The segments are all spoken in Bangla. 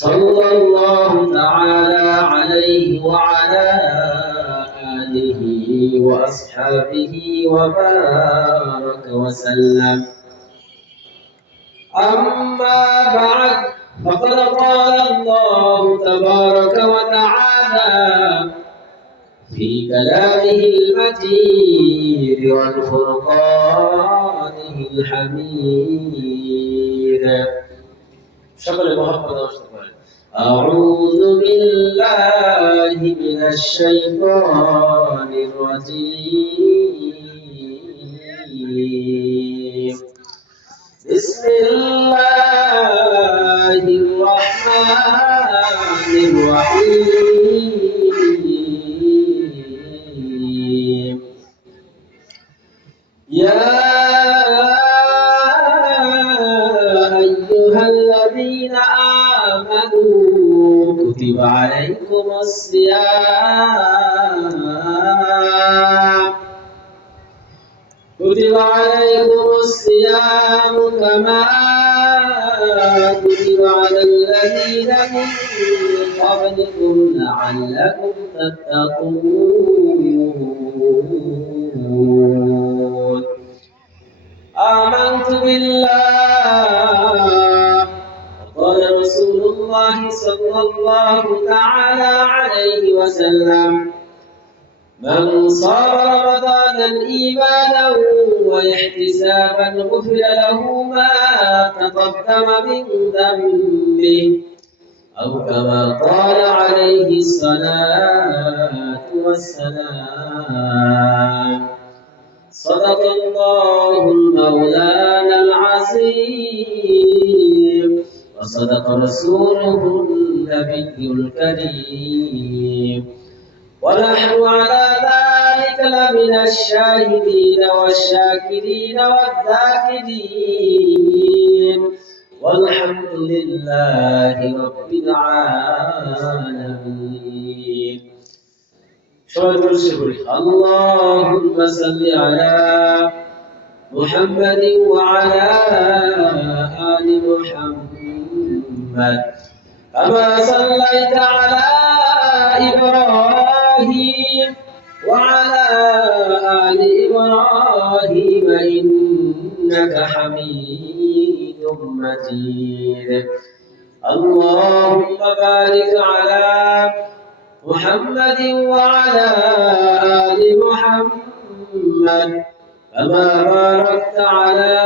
صلى الله تعالى عليه وعلى آله وأصحابه وبارك وسلم. أما بعد، فقد قال الله تبارك وتعالى في كلامه المجيد والفرقانه الحميد. شكرا محمد رسول. أعوذ بالله من الشيطان الرجيم. بسم الله الرحمن الرحيم. يا أيها الذين آمنوا كتب عليكم الصيام كما كتب على الذين من قبلكم لعلكم تتقون. آمنت بالله وقال رسول الله صلى الله تعالى عليه وسلم: من صام رمضان إيمانا واحتسابا غفر له ما تقدم من ذنبه، أو كما قال عليه الصلاة والسلام. صدق الله المولانا العظيم، وصدق رسوله النبي الكريم، ونحن على ذلك لمن الشاهدين والشاكرين والذاكرين، والحمد لله رب العالمين. اللهم صل على محمد وعلى آل محمد كما صليت على إبراهيم وعلى آل إبراهيم إنك حميد مجيد. اللهم بارك على محمد وعلى آل محمد كما باركت على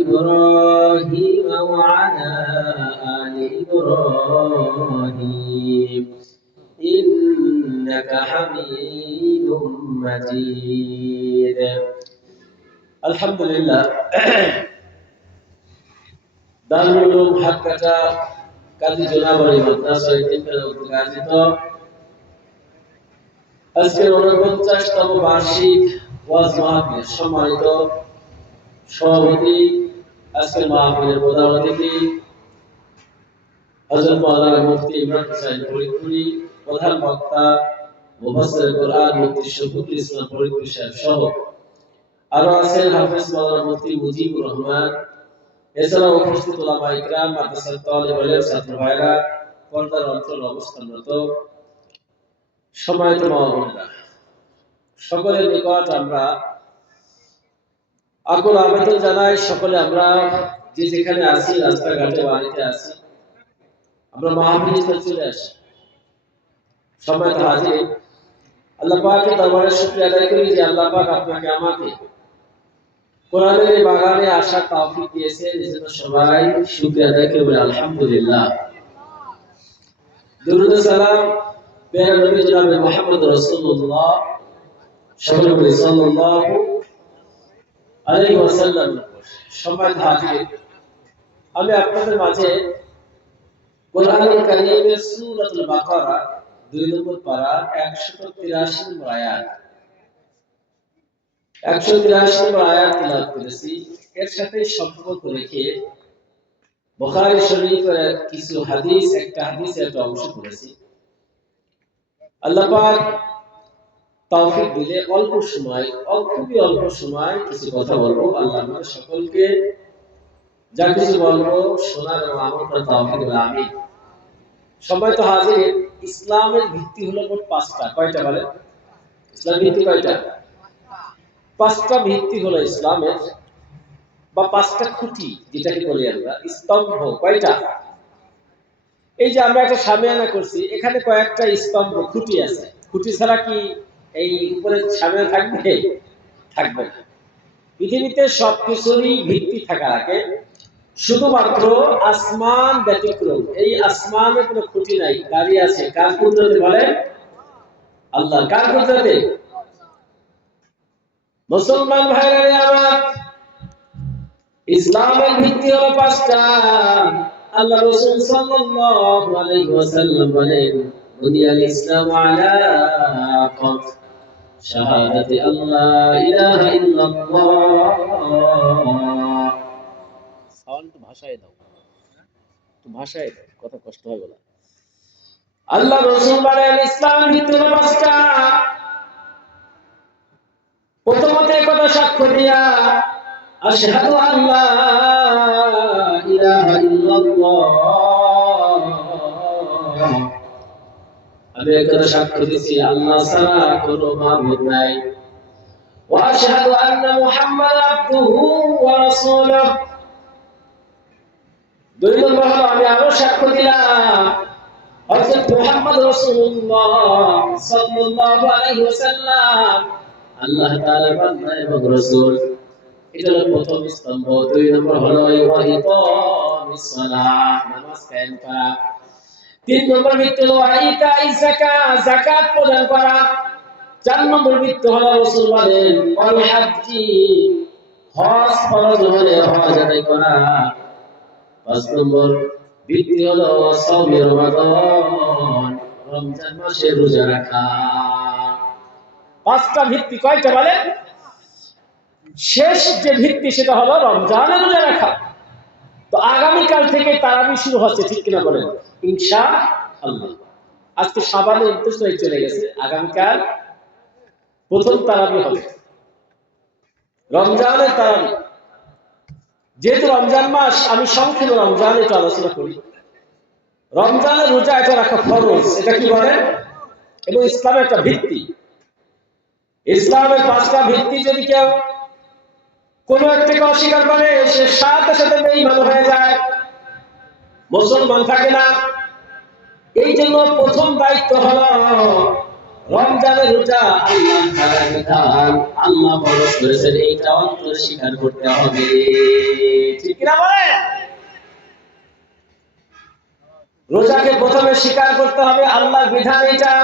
إبراهيم وعلى آل إبراهيم إنك حميد مجيد. الحمد لله. দারুল উলুম হাক্কাটা কাজী জোনাবরী মাদ্রাসা কর্তৃক আয়োজিত আজকের 49তম বার্ষিক ওয়াজ মাহফিল সম্মানিত সভাপতি, আজকের মাহফিলের প্রধান অতিথি হযরত মাওলানা মুফতি ইমরান হোসেন ফরিদপুরি, প্রধান বক্তা মুফাসসির কোরআন মুফতি শফিকুল ইসলাম ফরিদপুরি সাহেব সহ আরো আছেন হাফেজ মাওলানা মুফতি মুজিবুর রহমান, এছাড়াও উপস্থিত ওলামা ইকরাম, মাদ্রাসার তালিব ইলম, ছাত্র ভাইরা, পর্দার অঞ্চল অবস্থানরত সম্মানিত মা ও বোনেরা, সকলের নিকট আমরা আকুল আবেদন জানাই, সকলে আমরা যে যেখানে আছি, রাস্তাঘাটে বাড়িতে আছি, আমরা মাহফিলে চলে আসি। সম্মানিত হাজির, আল্লাহ পাকের দরবারে শুকরিয়া আদায় করি যে আল্লাহ পাক আপনাকে আমাকে কোরআনের এই বাগানে আসার তৌফিক দিয়েছেন। এজন্য সবাই শুকরিয়া আদায় করে বলি আলহামদুলিল্লাহ। দুরূদ ও সালাম প্যারা নবী জনাব মুহাম্মদ রাসূলুল্লাহ সাল্লাল্লাহু আলাইহি ওয়াসাল্লাম। সম্মানিত হাজির, আমি আপনাদের মাঝে কোরআনুল কারীমের সূরাতুল বাকারা 2 নম্বর পারা 183 নম্বর আয়াত 183 নম্বর আয়াত তেলাওয়াত করেছি। এর সাথে সম্পর্ক রেখে বুখারী শরীফের কিছু হাদিস, একটা হাদিসের একটা অংশ পড়েছি। আল্লাহ পাক তৌফিক দিলে খুবই অল্প সময় কিছু কথা বলবো। আল্লাহ আমাদের সকলকে যা কিছু বলবো শোনার এবং আমল করার তৌফিক দান আমিন। সবাই তো হাজির। ইসলামের ভিত্তি হলো মোট পাঁচটা। কয়টা বলেন? ইসলামের ভিত্তি কয়টা? পাঁচটা ভিত্তি হলো ইসলামের, বা পাঁচটা খুঁটি যেটাকে বলি আমরা স্তম্ভ। কয়টা? এই যে আমরা একটা সামিয়ানা করছি, এখানে কয়েকটা স্তম্ভ খুঁটি আছে। খুঁটি ছাড়া কি এই উপরে সামিয়ানা থাকবে? থাকবে না। পৃথিবীতে সবকিছুরই ভিত্তি থাকার আগে শুধুমাত্র আসমান ব্যতিক্রম। এই আসমানে কোনো খুঁটি নাই, দাঁড়িয়ে আছে। কার কুদরতে বলে? আল্লাহ। কার কুদরতে? মুসলমান ভাইরা আমার, ইসলামের ভিত্তি হলো পাঁচটা। আল্লাহ রাসূল সাল্লাল্লাহু আলাইহি ওয়াসাল্লাম বলেন, বুনিয়াল ইসলামু আলা খামস, শাহাদাতি আল্লাহ ইলাহা ইল্লাল্লাহ। সাউন্ড ভাষায় দাও, তো ভাষায় দাও, কথা কষ্ট হয় বলা। আল্লাহ রাসূল বলেন ইসলামের ভিত্তি হলো পাঁচটা। প্রথমত কথা সাক্ষ্য দিয়া আশহাদু আল্লা ইলাহা ইল্লাল্লাহ, আমি একথা সাক্ষ্য দিছি আল্লাহ ছাড়া কোনো মাবুদ নাই। ওয়া আশহাদু আন্না মুহাম্মাদান আবদুহু ওয়া রাসূলুহু, দুই নম্বর হলো আমি আরো সাক্ষ্য দিলাম হযরত মুহাম্মদ রাসূলুল্লাহ সাল্লাল্লাহু আলাইহি ওয়াসাল্লাম আল্লাহ তাআলার বান্দা এবং রাসূল। এটা হলো প্রথম স্তম্ভ। দুই নম্বর হলো ইকামিস সালাহ, নামাজ কায়েম করা। তিন নম্বর ভিত্তি হলো ইতাইজ যাকাত, যাকাত প্রদান করা। চার নম্বর ভিত্তি হলো রাসূল বলেন ওয়াল হাজ্জি, হজ ফরজ হলে হজ আদায় করা। পাঁচ নম্বর ভিত্তি হলো সাওমে রমাদান, রমজান মাসে রোজা রাখা। পাঁচটা ভিত্তি কয়টা বলেন? শেষ যে ভিত্তি সেটা হলো রমজানে রোজা রাখা। তো আগামীকাল থেকে তারাবি শুরু হচ্ছে, ঠিক কিনা বলেন? ইনশাআল্লাহ। আজকে শাবানে 29 তারিখ চলে গেছে, আগামীকাল প্রথম তারাবি হবে, রমজানের তারাবি। যেহেতু রমজান মাস, আমি সংক্ষেপে রমজান এটা আলোচনা করি। রমজানের রোজা এটা রাখা ফরজ, এটা কি বলেন? এবং ইসলামের একটা ভিত্তি। ইসলামের পাঁচটা ভিত্তি যদি কেউ কোন একটাকে অস্বীকার করে, সে সাথে সাথে বেঈমান হয়ে যায়, মুসলমান থাকে না। এই জন্য প্রথম দায়িত্ব হলো রমজানের রোজা আল্লাহ তাআলার বিধান, আল্লাহ ফরজ করেছেন, এইটা অন্তরে স্বীকার করতে হবে, ঠিক কিনা বলেন? রোজাকে প্রথমে স্বীকার করতে হবে, আল্লাহর বিধান এটা।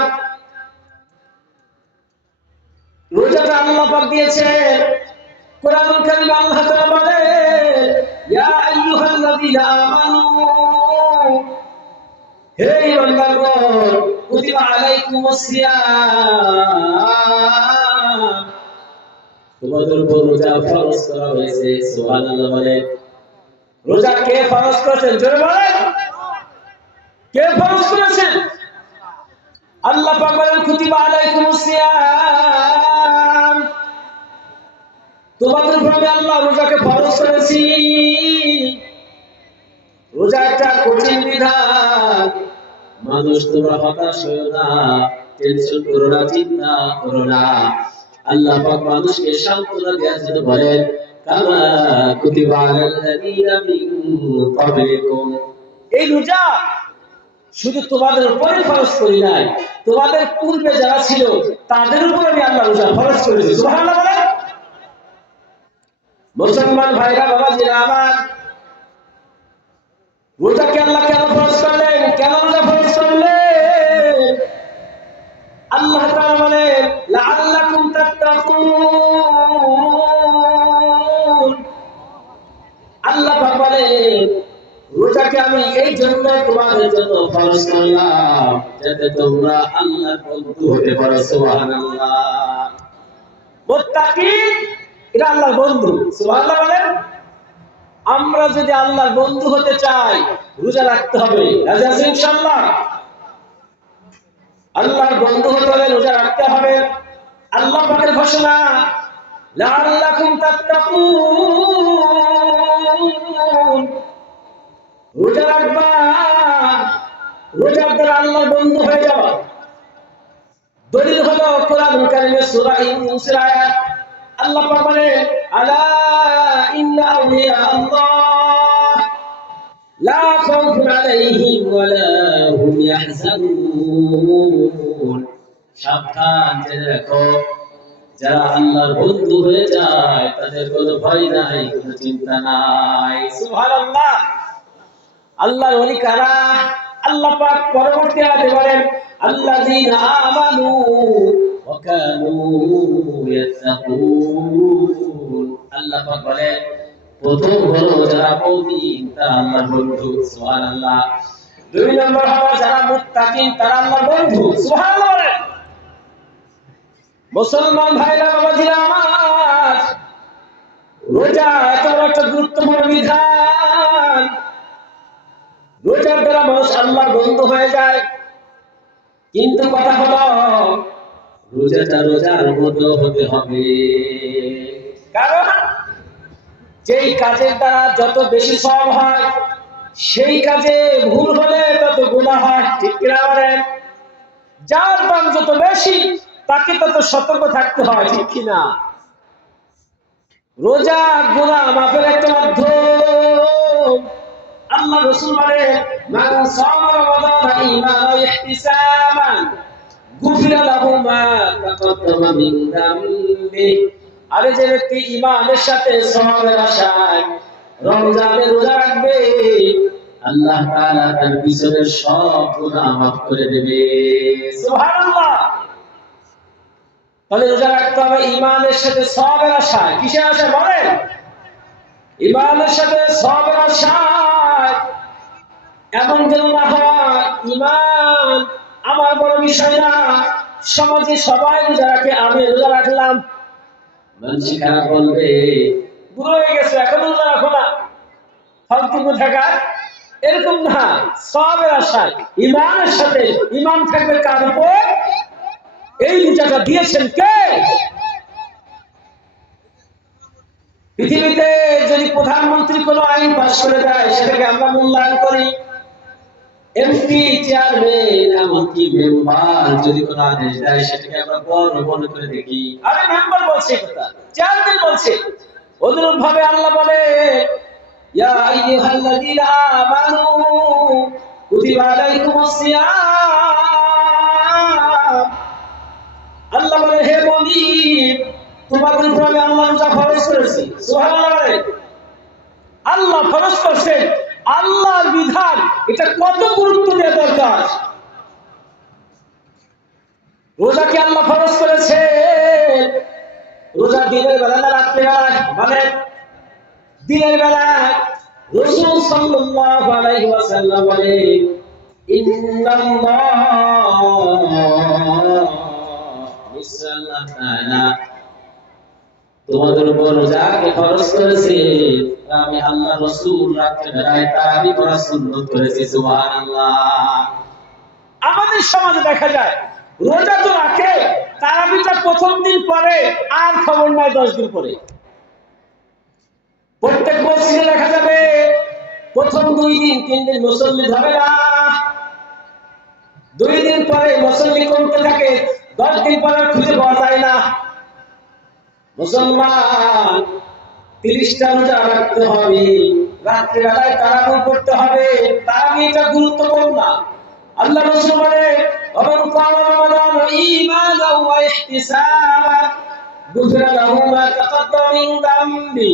রোজাটা আল্লাহ পাক দিয়েছেন। কোরআনুল কারীম আল্লাহ তাআলা বলেন ইয়া আইয়ুহাল্লাযীনা আমানু, হে ঈমানদারগণ, কুতিবা আলাইকুমুস সিয়াম, তোমাদের উপর রোজা ফরজ করা হয়েছে। সুবহানাল্লাহ বলেন। রোজা কে ফরজ করেছেন? জোরে বলেন, কে ফরজ করেছেন? আল্লাহ পাক বলেন কুতিবা আলাইকুমুস সিয়াম, তোমাদের উপর আল্লাহ রোজাকে ফরজ করেছি। রোজা একটা কঠিন বিধান। মানুষ তোমরা হতাশ হয়ো না, টেনশন করো না, চিন্তা করো না। আল্লাহ পাক মানুষকে সান্ত্বনা দেওয়ার জন্য বলেন কামা কুতিবা আলাল্লাযীনা মিন ক্বাবলিকুম, এই রোজা শুধু তোমাদের উপরে ফরজ করি নাই, তোমাদের পূর্বে যারা ছিল তাদের উপর আমি আল্লাহ রোজা ফরজ করেছি। সুবহানাল্লাহ বলেন। মুসলমান ভাইরা, বাবাজিরা আমার, রোজাকে আল্লাহ কেন ফরজ করলেন? কেন রোজা ফরজ করলেন? আল্লাহ তাআলা বলেন লাআল্লাকুম তাত্তাকুন, আল্লাহ পাক বলেন রোজাকে আমি এই জন্য তোমাদের জন্য ফরজ করলাম যাতে তোমরা আল্লাহর বন্ধু হতে পারো। সুবহানাল্লাহ। মুত্তাকিন এরা আল্লাহর বন্ধু। সুবহানাল্লাহ বলেন। আমরা যদি আল্লাহর বন্ধু হতে চাই, রোজা রাখতে হবে। রাজি আছেন ইনশাআল্লাহ? আল্লাহর বন্ধু হতে হলে রোজা রাখতে হবে। আল্লাহ পাকের ঘোষণা লাআল্লাকুম তাত্তাকুন, রোজা রাখবা, রোজার দ্বারা আল্লাহর বন্ধু হয়ে যাবা। দলিল হলো কোরআনুল কারীমের সূরা ইউনূসের আয়াত। আল্লাহ পাক বলেন, আলা ইন্না আউলিয়া আল্লাহ লা খাউফুন আলাইহিম ওয়া লা হুম ইয়াহজানুন। সাবধান, জেনে রাখো, যারা আল্লাহর বন্ধু হয়ে যায় তাদের কোনো ভয় নাই, কোনো চিন্তা নাই। সুবহানাল্লাহ। আল্লাহর ওলি কারা? আল্লাহ পাক পরবর্তী আয়াতে বলেন, আল্লাযীনা আমানু ওয়া কানু ইয়াত্তাকুন। আল্লাহ পাক বলেন, প্রথম হলো যারা মুমিন তারা আল্লাহর বন্ধু। সুবহানাল্লাহ। দুই নম্বর হলো যারা মুত্তাকিন তারা আল্লাহর বন্ধু। সুবহানাল্লাহ। মুসলমান ভাইরা বাবাজিরা আমার, রোজা এত বড় একটা গুরুত্বপূর্ণ বিধান। রোজার দ্বারা মানুষ আল্লাহর বন্ধু হয়ে যায়। কিন্তু কথা হলো, রোজাটা রোজার মতো হতে হবে। কারণ যেই কাজের দ্বারা যত বেশি সওয়াব হয়, সেই কাজে ভুল হলে তত গুনাহ হয়। ঠিক কিনা বলেন? যার দাম যত বেশি তাকে তত সতর্ক থাকতে হয়। ঠিক কিনা? রোজা গুনাহ মাফের একটা মাধ্যম। আল্লাহ রাসূল বলেন, মান সামা রমাদান ঈমানান ওয়া ইহতিসাবান গুফিরা লাহু মা তাকাদ্দামা মিন যামবি। আরে যে ব্যক্তি ঈমানের সাথে সওয়াবের আশায় রমজানে রোজা রাখবে, আল্লাহ তাআলা তার পিছনের সব গুনাহ মাফ করে দেবে। সুবহানাল্লাহ। তাহলে রোজা রাখতে হবে ঈমানের সাথে সওয়াবের আশায়। কিসের আশায় বলেন? ঈমানের সাথে সওয়াবের আশায়। এমন যেন না হয় ঈমান আমার বড় বিষয় না, সমাজে সবাই রোজা রাখে, আমি রোজা রাখলাম, মানুষ খারাপ বলবে, বুড়ো হয়ে গেছে এখন রোজা রাখো না, ফালতু কোথাকার। এরকম না, সওয়াবের আশায় ঈমানের সাথে। ঈমান থাকবে কার উপর? এই রোজাটা দিয়েছেন কে? পৃথিবীতে যদি প্রধানমন্ত্রী কোনো আইন পাস করে দেয়, সেটাকে আমরা মূল্যায়ন করি। এমপি, চেয়ারম্যান, এমনকি মেম্বার যদি কোনো আদেশ দেয়, সেটাকে আমরা বড় মনে করে দেখি। আরে মেম্বার বলছে কথা, চেয়ারম্যান বলছে। অনুরূপ ভাবে আল্লাহ বলে, ইয়া আইয়ুহাল্লাযীনা আমানু কুতিবা আলাইকুমুস সিয়াম। আল্লাহ বলে, হে মুমিন, তোমাদের উপর আমি আল্লাহ রোজা ফরজ করেছি। সুবহানাল্লাহ। আল্লাহ ফরজ করেছেন, আল্লাহর বিধান, এটা কত গুরুত্ব দেওয়া দরকার। রোজাকে আল্লাহ ফরজ করেছে, রোজা দিনের বেলা না রাত্রে বেলায়? মানে দিনের বেলায়। রাসূল সাল্লাল্লাহু আলাইহি ওয়াসাল্লাম বলেন, নিশ্চয় তাআলা তোমাদের উপর রোজাকে ফরজ করেছে, আমি আল্লাহ রাসূল রাত্রে বেলায় তারাবি করা সুন্নাত করেছি। সুবহানাল্লাহ। আমাদের সমাজে দেখা যায় রোজা তো রাখে, তারাবিটা প্রথম দিন পরে, আর খবর নাই 10 দিন পরে। প্রত্যেক মসজিদে দেখা যাবে প্রথম 2 দিন 3 দিন মুসল্লি ধরে না, 2 দিন পরে মুসল্লি কমতে থাকে, 10 দিন পরে খুঁজে পাওয়া যায় না। মুসলমান 30টা রোজা রাখতে হবে, রাত্রে বেলায় তারাবি পড়তে হবে। তারাবিটা গুরুত্বপূর্ণ। আল্লাহ রাসূল বলে, ওমান কামা রমাদান ঈমানান ওয়া ইহতিসাবান গুফিরা লাহু মা তাকাদ্দামা মিন যামবি।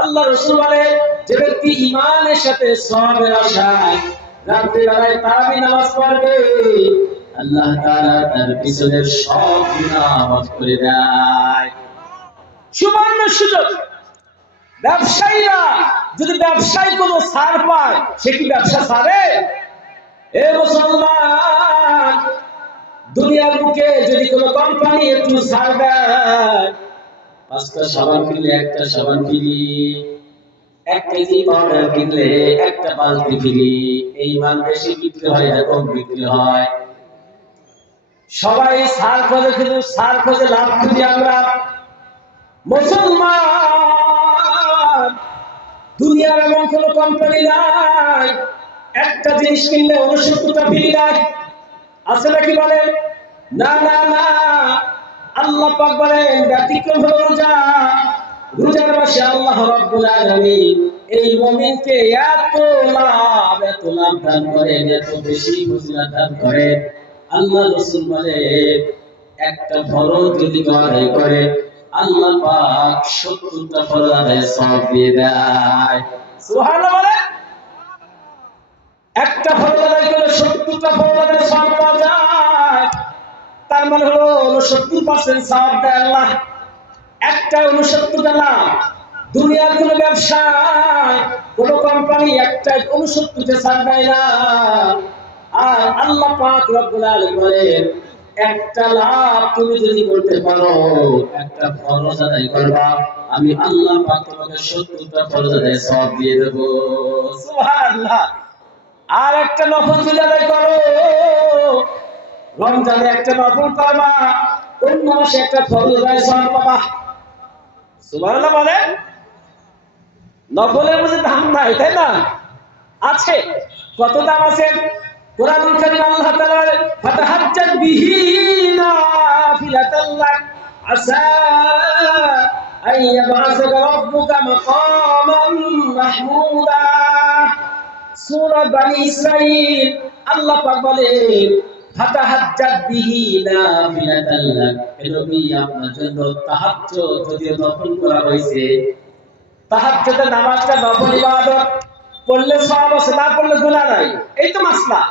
আল্লাহ রাসূল বলে, যে ব্যক্তি ঈমানের সাথে সওয়াবের আশায় রাত্রে বেলায় তারাবি নামাজ পড়বে, আল্লাহ তাআলা তার পিছনের সব গুনাহ মাফ করে দেয়। সুবর্ণ সুযোগ। ব্যবসায়ীরা যদি ব্যবসায় কোনো ছাড় পায়, সে কি ব্যবসা ছাড়ে? এ মুসলমান, দুনিয়ার বুকে যদি কোনো কোম্পানি একটু ছাড় দেয়, 5টা সাবান কিনলে 1টা সাবান ফ্রি, 1 কেজি পাউডার কিনলে 1টা বালতি ফ্রি। এই মাল বেশি বিক্রি হয় না কম বিক্রি হয়? সবাই ছাড় খোঁজে, কিন্তু ছাড় খোঁজে লাভ খুঁজি আমরা। মুসলমান দুনিয়ার এমন কোন কোম্পানি নাই একটা জিনিস কিনলে 69টা ফ্রি দেয়, আছে নাকি বলেন? না না না, আল্লাহ পাক বলেন ব্যতিক্রম হলো রোজা। রোজার মাসে আল্লাহ রাব্বুল আলামিন এই মুমিনকে এত লাভ দান করেন, এত বেশি ফজিলত দান করেন। আল্লাহ রাসূল বলেন একটা ফরজ যদি আদায় করে আল্লাহ পাক 70টা ফরজ আদায় সওয়াব দিয়ে দেয়। সুবহানাল্লাহ বলেন। একটা ফরজ আদায় করে 70টা ফরজ আদায় সওয়াব পাওয়া যায়। তার মানে হলো 69% সওয়াব দেয় আল্লাহ। একটা 69টা না, দুনিয়ার কোন ব্যবসায় কোন কোম্পানি একটা 69টা ছাড় দেয় না। আর আল্লাহ পাক রব্বুল আলামিন বলেন একটা লাভ তুমি যদি করতে পারো, একটা ফরজ আদায় করবা, আমি আল্লাহ পাক তোমাকে 70টা ফরজ আদায় সওয়াব দিয়ে দেব। সুবহানাল্লাহ। আর একটা নফল যদি আদায় করো, রমজানে একটা নফল করবা, অন্য মাসে একটা ফরজ আদায় সওয়াব পাবা। সুবহানাল্লাহ বলেন। নফলের মধ্যে দাম নাই, তাই না? আছে। কত দাম আছে? কোরআনুল কারীম আল্লাহ তাআলা বলেন ফাতাহাজ্জাত বিহি নাফিলাতাল লাক আসা আইয়াবআসাকা রাব্বুকা মাকামান মাহমুদা। সূরা বনী ইসরাঈল আল্লাহ পাক বলেন ফাতাহাজ্জাত বিহি নাফিলাতাল লাক, নবী আপনার জন্য তাহাজ্জুদ যদিও নফল করা হয়েছে, তাহাজ্জুদের নামাজটা নফল ইবাদত, পড়লে সওয়াব আছে, না পড়লে গুনাহ নাই। এই তো মাসলা।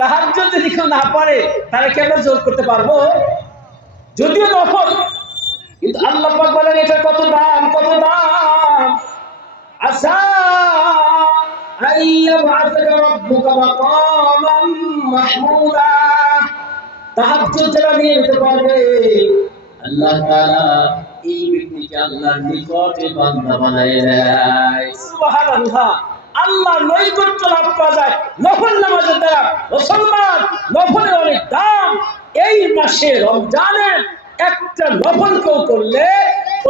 তাহাজ্জুদ যদি কেউ না পড়ে তাহলে কি আমরা জোর করতে পারবো? যদিও নফল, কিন্তু আল্লাহ পাক বলেন এটা কত দাম, কত দাম। আসা আইয়াবআসাকা রাব্বুকা মাকামান মাহমুদা। তাহাজ্জুদ যারা নিয়মিত পড়বে আল্লাহ তাআলা এই ব্যক্তিকে আল্লাহর নিকটে বান্দা বানায় দেয়। সুবহানাল্লাহ। আল্লাহর নৈকট্য লাভ করা যায় নফল নামাজের দ্বারা। মুসলমান, নফলের অনেক দাম। এই মাসে রমজানের একটা নফল কেউ করলে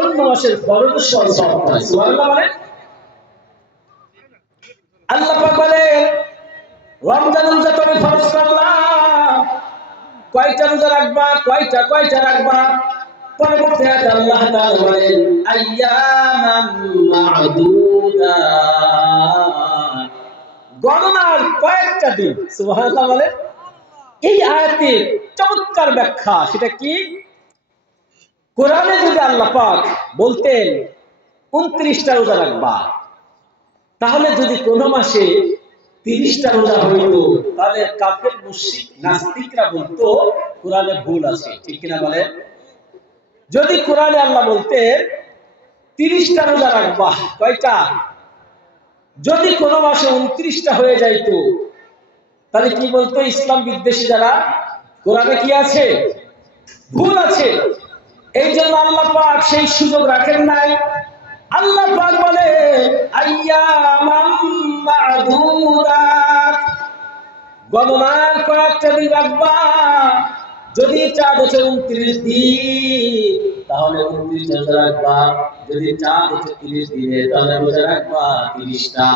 অন্য মাসের ফরজের সওয়াব পায়। সুবহানাল্লাহ বলেন। আল্লাহ পাক বলেন রমজান রোজা তুমি ফরজ করলাম, কয়টা রোজা রাখবা, কয়টা কয়টা রাখবা? পরবর্তী আয়াতে আল্লাহ তাআলা বলেন আইয়ামান মা'দুদাত, গণনার কয়েকটা দিন। সুবহানাল্লাহ বলেন। এই আয়াতের চমৎকার ব্যাখ্যা, সেটা কি? কোরআনে যদি আল্লাহ পাক বলতেন 29টা রোজা রাখবা, তাহলে যদি কোন মাসে 30টা রোজা হইতো তাহলে কাফের মুশরিক নাস্তিকরা বলতো কোরআনে ভুল আছে, ঠিক কিনা বলেন? যদি কোরআনে আল্লাহ বলতেন 30টা রোজা রাখবা, কয়টা? যদি কোন মাসে 29টা হয়ে যাইতো তাহলে কি বলতো ইসলাম বিদ্বেষী যারা? কোরআনে কি আছে? ভুল আছে। এই জন্য আল্লাহ পাক সেই সুযোগ রাখেন নাই। আল্লাহ পাক বলে আইয়ামাম মা'দুদাত, গণনার কয়েকটা দিন রাখবা। যদি চাঁদ হচ্ছে 29 দিন তাহলে 29টা রোজা রাখবা, যদি চাঁদ হচ্ছে 30 দিনে তাহলে রোজা রাখবা 30টা।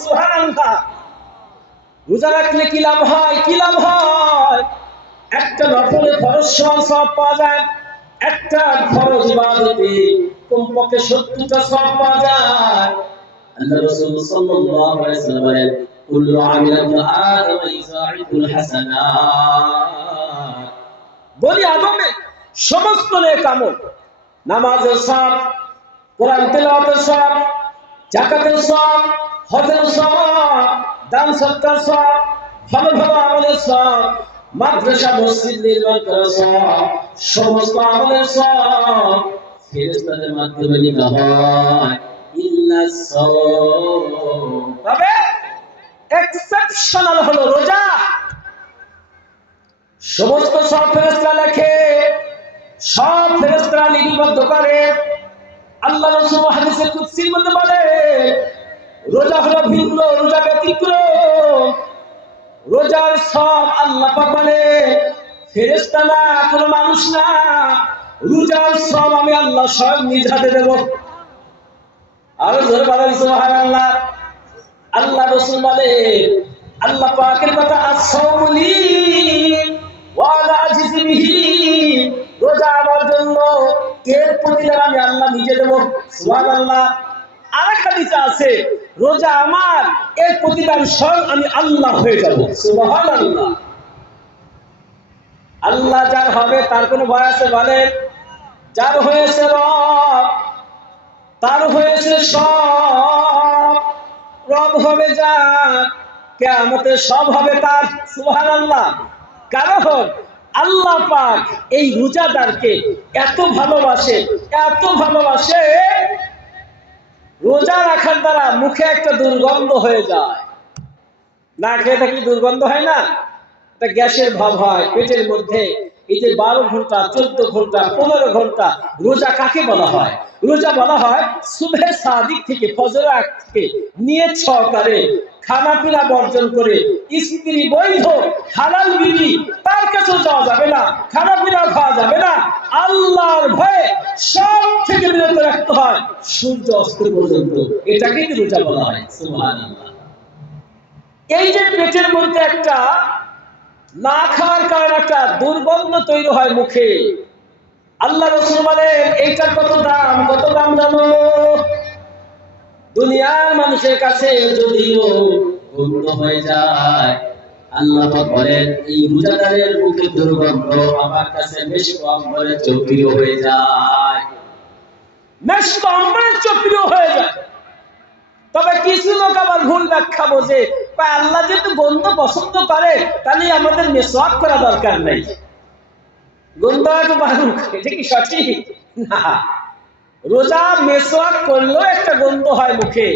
সুবহানাল্লাহ। রোজা রাখলে কি লাভ হয়? কি লাভ হয়? একটা নফলে ফরজ সওয়াব পাওয়া যায়, একটা ফরজ ইবাদতে কমপক্ষে 70টা সওয়াব পাওয়া যায়। আল্লাহ রাসূল সাল্লাল্লাহু আলাইহি ওয়াসাল্লাম বলেন কুল্লু আমিল ইবনে আদম ইসাইদুল হাসানাত, বনি আদমের সমস্ত নেক আমল, নামাজের সওয়াব, কোরআন তেলাওয়াতের সওয়াব, যাকাতের সওয়াব, হজের সওয়াব, দান সদকার সওয়াব, ভালো ভালো আমলের সওয়াব, মাদ্রাসা মসজিদ নির্মাণ করার সওয়াব, সমস্ত আমলের সওয়াব ফেরেশতাদের মাধ্যমে লেখা হয় ইল্লা সাওম। তবে এক্সেপশনাল হলো রোজা। সমস্ত সব ফেরেশতা লেখে, সব ফেরেশতারা লিপিবদ্ধ করে। আল্লাহ রাসূল হাদিসে কুদসির মধ্যে বলে রোজা হলো ভিন্ন, রোজা ব্যতিক্রম। রোজার সব আল্লাহ পাক বলে ফেরেশতা না, কোন মানুষ না, রোজার সব আমি আল্লাহ স্বয়ং নিজ হাতে দেব। আরো জোরে বলেন সুবহানাল্লাহ। আল্লাহ রাসূল বলেন, আল্লাহ পাকের কথা আস-সাওমুলি ওয়া আনা আজিযু বিহি, রোজা আমার জন্য এর প্রতিদান আমি আল্লাহ নিজে দেব। সুবহানাল্লাহ। আরেক হাদিসে আছে, রোজা আমার এর প্রতিদান স্বয়ং আমি আল্লাহ হয়ে যাব। সুবহানাল্লাহ। আল্লাহ যার হবে তার কোনো ভয় আছে বলেন? যার হয়েছে রব, তার হয়েছে সব। রব হবে যার, কিয়ামতে সব হবে তার। সুবহানাল্লাহ। কারণ আল্লাহ পাক এই রোজাদারকে এত ভালোবাসে, এত ভালোবাসে, রোজা রাখার দ্বারা মুখে একটা দুর্গন্ধ হয়ে যায়। না খেয়ে থাকলে দুর্গন্ধ হয় না? একটা গ্যাসের ভাব হয় পেটের মধ্যে। এই যে 12 ঘন্টা, 14 ঘন্টা, 15 ঘন্টা রোজা কাকে বলা হয়? রোজা বলা হয় সুবহে সাদিক থেকে, ফজর আগ থেকে নিয়ত সহকারে খানা পিনা বর্জন করে, স্ত্রী বৈধ হালাল বিবি তার কাছে যাওয়া যাবে না, খানা পিনা খাওয়া যাবে না, আল্লাহর ভয়ে সব থেকে বিরত রাখতে হয় সূর্য অস্ত পর্যন্ত। এটাকেই রোজা বলা হয়। সুবহানাল্লাহ। এই যে পেটের মধ্যে একটা না খাওয়ার কারণে একটা দুর্গন্ধ তৈরি হয় মুখে, আল্লাহ রাসূল বলেন এইটার কত দাম, কত দাম জানো? দুনিয়ার মানুষের কাছে যদিও গন্ধ হয়ে যায়, আল্লাহ পাক বলেন এই রোজাদারের মুখে দুর্গন্ধ আমার কাছে মেশক অম্বরের চেয়ে প্রিয় হয়ে যায়। মেশক অম্বরের চেয়ে প্রিয় হয়ে যায়। তবে কিছু লোক আবার ভুল ব্যাখ্যা বোঝে, আল্লাহ যেহেতু গন্ধ পছন্দ করে তাহলে আমাদের মেসওয়াক করা দরকার নাই, গন্ধ একটু বাড়ুক। এটা কি সঠিক? না। রোজা মেসওয়াক করলেও একটা গন্ধ হয় মুখে,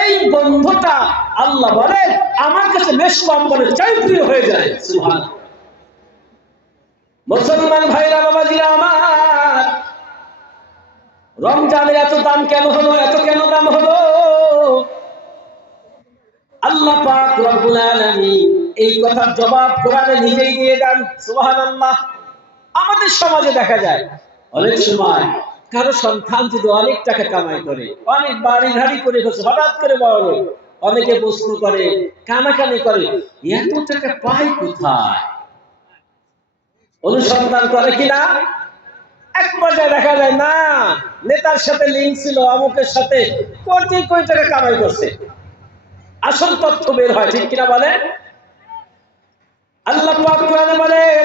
এই গন্ধটা আল্লাহ বলেন আমার কাছে মেশক অম্বরের চেয়ে প্রিয় হয়ে যায়। সুবহানাল্লাহ। মুসলমান ভাইরা, বাবাজিরা আমার, রমজানের এত দাম কেন হলো? এত কেন দাম হলো? আল্লাহ পাক রব্বুল আলামিন এই কথার জবাব কোরআনে নিজেই দিয়ে দেন। সুবহানাল্লাহ। আমাদের সমাজে দেখা যায় অনেক সময় কারো সন্তান যদি অনেক টাকা কামাই করে, অনেক বাড়ি গাড়ি করে ফেলছে, হঠাৎ করে বড় লোক, অনেকে প্রশ্ন করে, কানাকানি করে, এত টাকা পায় কোথায়? অনুসন্ধান করে কিনা? এক পর্যায়ে দেখা যায় না, নেতার সাথে লিঙ্ক ছিল, অমুকের সাথে কোটি কোটি টাকা কামাই করছে। আসল তথ্য বের হয়, ঠিক কিনা বলেন? আল্লাহ পাক কোরআনে বলেন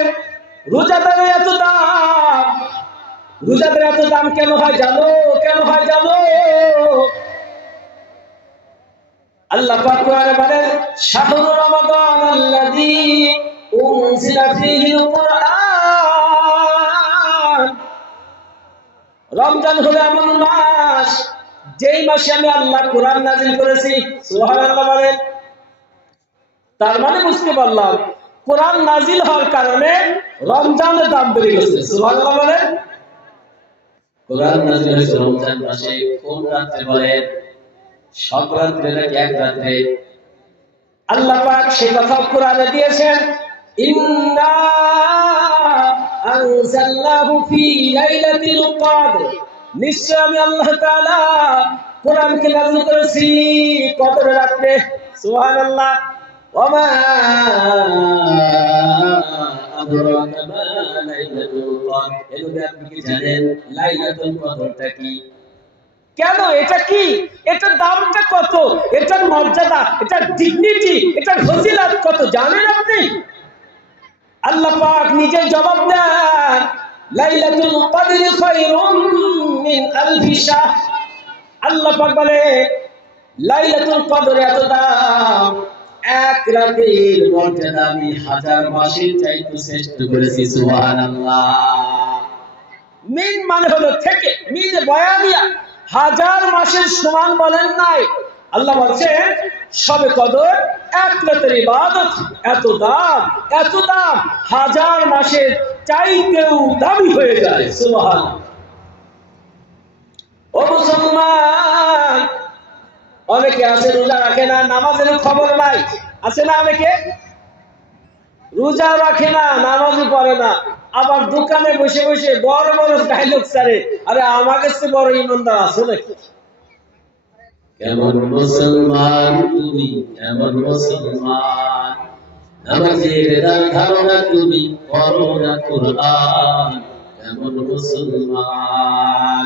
রোজাদারের এত দাম। রোজাদারের এত দাম কেন হয় জানো? কেন হয় জানো? আল্লাহ পাক কোরআনে বলেন শাহরু রমাদান আল্লাযী উনজিলা ফীহিল কুরআন। রমজান হলো এমন মাস যেই মাসে আমি আল্লাহ কোরআন নাযিল করেছি। সুবহানাল্লাহ বলেন। তার মানে বুঝতে পারলাম কোরআন নাজিল হওয়ার কারণে রমজানের দাম বেড়ে গেছে। সুবহানাল্লাহ বলেন। কোরআন নাজিল হয়েছে রমজান মাসে। কোন রাতে বলেন? সব রাতে নাকি এক রাতে? আল্লাহ পাক সেই কথা কোরআনে দিয়েছেন, ইন্না আনজালনাহু ফি লাইলাতিল কদর। নিশ্চয় আমি আল্লাহ তাআলা কোরআনকে নাযিল করেছি কদরের রাতে। সুবহানাল্লাহ। ওমা আদরাকা মা লাইলাতুল কদর। এগুলো আপনি কি জানেন লাইলাতুল কদরটা কি? কেন? এটা কি? এটার দামটা কত? এটার মর্যাদা, এটার ডিগনিটি, এটার ফজিলত কত জানেন আপনি? আল্লাহ পাক নিজে জবাব দেন, লাইলাতুল কদরি খায়রুম মিন আলফি শাহর। আল্লাহ পাক বলে লাইলাতুল কদর এত দাম, এক রাতের মর্যাদা আমি 1000 মাসের চাইতে শ্রেষ্ঠ করেছি। সুবহানাল্লাহ। মিন মানে হলো থেকে, মিনে বয়ানিয়া, 1000 মাসের সমান বলেন নাই। আল্লাহ বলছেন শবে কদর এক রাতের ইবাদত এত দাম, এত দাম, 1000 মাসের চাইতেও দামি হয়ে যায়। সুবহানাল্লাহ। ও মুসলমান, অনেকে আছে রোজা রাখে না, নামাজের খবর নাই, আছে না? অনেকে রোজা রাখে না, নামাজও পড়ে না, আবার দোকানে বসে বসে বড় বড় ডায়লগ ছাড়ে, আরে আমার কাছে বড় ইমানদার আছে নাকি? কেমন মুসলমান তুমি, কেমন মুসলমান, নামাজের ধারণা তুমি করো না কুরআন, কেমন মুসলমান।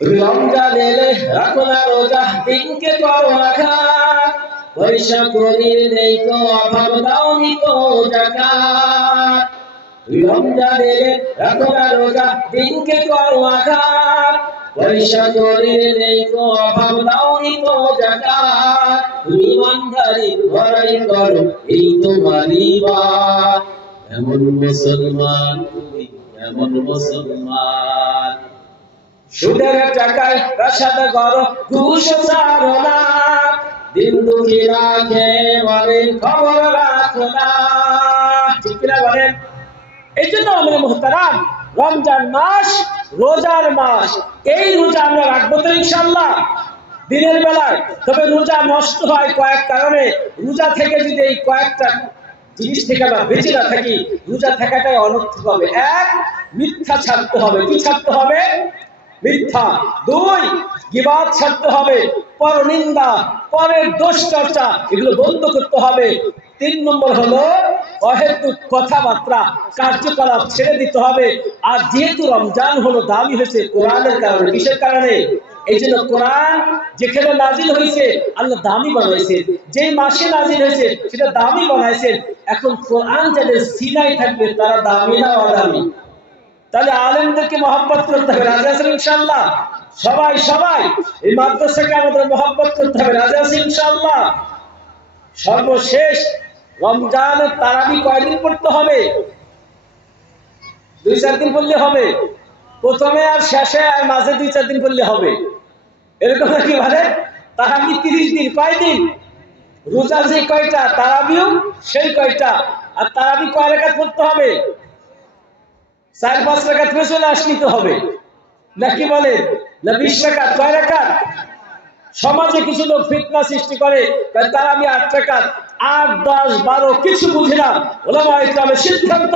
রমজান এলে রাখো না রোজা, দিনকে করো না খাত, পয়সা করির নেই তো অভাব, দাওনি তো যাকাত। রমজান এলে রাখো না রোজা, দিনকে করো না খাত, পয়সা করির নেই তো অভাব, দাওনি তো যাকাত। তুমি ইমানদারি ভরাই করো, এই তোমার ইবাদত, এমন মুসলমান তুমি, এমন মুসলমান। সুদের টাকায় প্রাসাদ গড়, ঘুষ ছাড়ো না, দিন দুঃখীরা খেয়ে মরে, খবর রাখো না। ঠিক কিনা বলেন? এই জন্য আমরা মুহতারাম, রমজান মাস রোজার মাস, এই রোজা আমরা রাখবো তো ইনশাআল্লাহ দিনের বেলায়। তবে রোজা নষ্ট হয় কয়েক কারণে। রোজা থেকে যদি এই কয়েকটা জিনিস থেকে আমরা বেঁচে না থাকি, রোজা থাকাটাই অনর্থক হবে। এক, মিথ্যা ছাড়তে হবে। কি ছাড়তে হবে? মিথ্যা। দুই, গীবাত ছাড়তে হবে, পরনিন্দা, পরের দোষ চর্চা, এগুলো বন্ধ করতে হবে। তিন নম্বর হলো অহেতুক কথাবার্তা, কার্যকলাপ ছেড়ে দিতে হবে। আর যেহেতু রমজান হলো দামি হয়েছে কোরআনের কারণে। কিসের কারণে? এই জন্য কোরআন যেখানে নাজিল হয়েছে আল্লাহ দামি বানাইছেন, যে মাসে নাজিল হয়েছে সেটা দামি বানাইছেন। এখন কোরআন যাদের সিনাই থাকবে তারা দামি না অদামি? তাহলে আলেমদেরকে মহব্বত করতে হবে। রাজি আছেন ইনশাআল্লাহ? সবাই সবাই এই মাদ্রাসাকে আমাদের মহব্বত করতে হবে। রাজি আছেন ইনশাআল্লাহ? সর্বশেষ রমজানের তারাবি কয়দিন পড়তে হবে? 2-4 দিন পড়লে হবে? প্রথমে আর শেষে আর মাঝে 2-4 দিন পড়লে হবে? এরকম নাকি? বলে তারাবি 30 দিন। কয়দিন? রোজা যে কয়টা, তারাবিও সেই কয়টা। আর তারাবি কয় রাকাত পড়তে হবে? 4-5 রাকাত পড়ে চলে আসলেই তো হবে নাকি? বলে না 20 রাকাত? কয় রাকাত? সমাজে কিছু লোক ফিতনা সৃষ্টি করে, তারাবি 8 রাকাত। 8, 10, 12 কিছু বুঝে না। ওলামা ইকরামের সিদ্ধান্ত,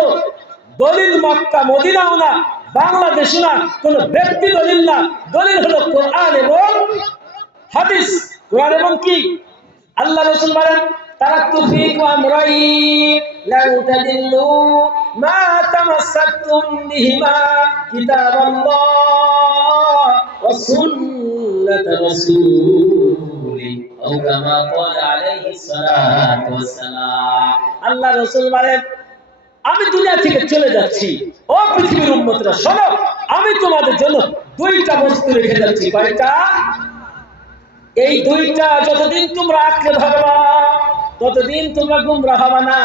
দলিল মক্কা মদিনাও না, বাংলাদেশও না, কোন ব্যক্তি দলিল না। দলিল হলো কোরআন এবং হাদিস। কোরআন এবং কি? আল্লাহ রাসূল বলেন, তারাকতু ফীকুম আমরাইন লান তাদিল্লু মা তামাসসাকতুম বিহিমা, কিতাবাল্লাহ ওয়া সুন্নাত রাসূলি, আও কামা ক্বালা আলাইহিস সালাতু ওয়াস সালাম। আল্লাহ রাসূল বলেন, আমি দুনিয়া থেকে চলে যাচ্ছি, ও পৃথিবীর উম্মতরা শোনো, আমি তোমাদের জন্য 2টা বস্তু রেখে যাচ্ছি। কয়টা? এই 2টা যতদিন তোমরা আঁকড়ে ধরবা ততদিন তোমরা গুমরাহ হবে না।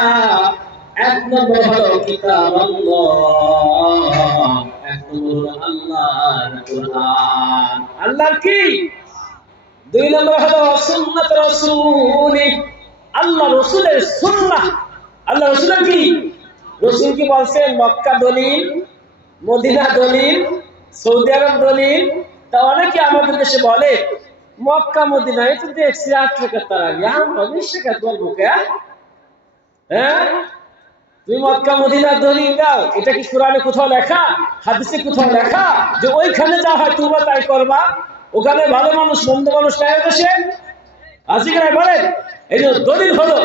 1 নম্বর হলো কিতাবাল্লাহ, 1 নম্বর হলো আল্লাহর কোরআন। আল্লাহর কি? 2 নম্বর হলো সুন্নাত রাসূলি, আল্লাহ রাসূলের সুন্নাহ। আল্লাহ রাসূলের কি? রাসূল কি বলছেন? মক্কা দলিল, মদিনা দলিল, সৌদি আরব দলিল। তা অনেকে আমাদের দেশে বলে মক্কা মদিনায় তো দেখছি 8 রাকাত তারাবি, আমরা 20 রাকাত বলবো কে? হ্যাঁ, তুমি মক্কা মদিনার দলিল দাও। এটা কি কোরআনে কোথাও লেখা, হাদিসে কোথাও লেখা যে ওইখানে যা হয় তোমরা তাই করবা? ওখানে ভালো মানুষ মন্দ মানুষ নাই দেশে? আজিকার বলেন। এই জন্য দলিল হলো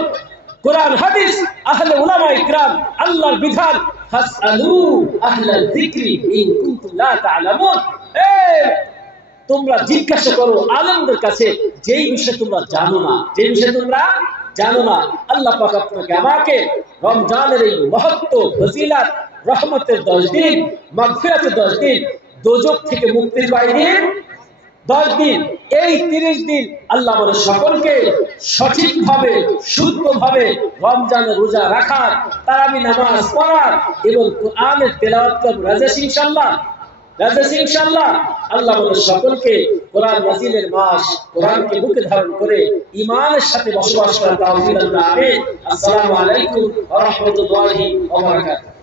কোরআন হাদিস, আহলে উলামা ইকরাম, আল্লাহর বিধান। ফাসআলু আহলাল যিকরি ইন কুনতুম লা তা'লামুন। তোমরা জিজ্ঞাসা করো আলেমদের কাছে যেই বিষয়ে তোমরা জানো না, যে বিষয়ে তোমরা জানো না। আল্লাহ পাক আপনাকে আমাকে রমজানের এই মহত্ব, ফজিলত, রহমতের 10 দিন, মাগফিরাতের 10 দিন, দোজখ থেকে মুক্তির বাইরের 10 দিন, এই 30 দিন আল্লাহ আমাদের সকলকে সঠিকভাবে শুদ্ধভাবে রমজানের রোজা রাখার, তারাবি নামাজ পড়ার এবং কোরআনের তেলাওয়াত করার রাজি ইনশাআল্লাহ। রাজি ইনশাআল্লাহ। আল্লাহ আমাদের সকলকে কোরআন নাজিলের মাস, কোরআনকে বুকে ধারণ করে ঈমানের সাথে বসবাস করার তৌফিক দান করুন। আমিন। আসসালামু আলাইকুম ওয়া রাহমাতুল্লাহি ওয়া বারাকাতুহু।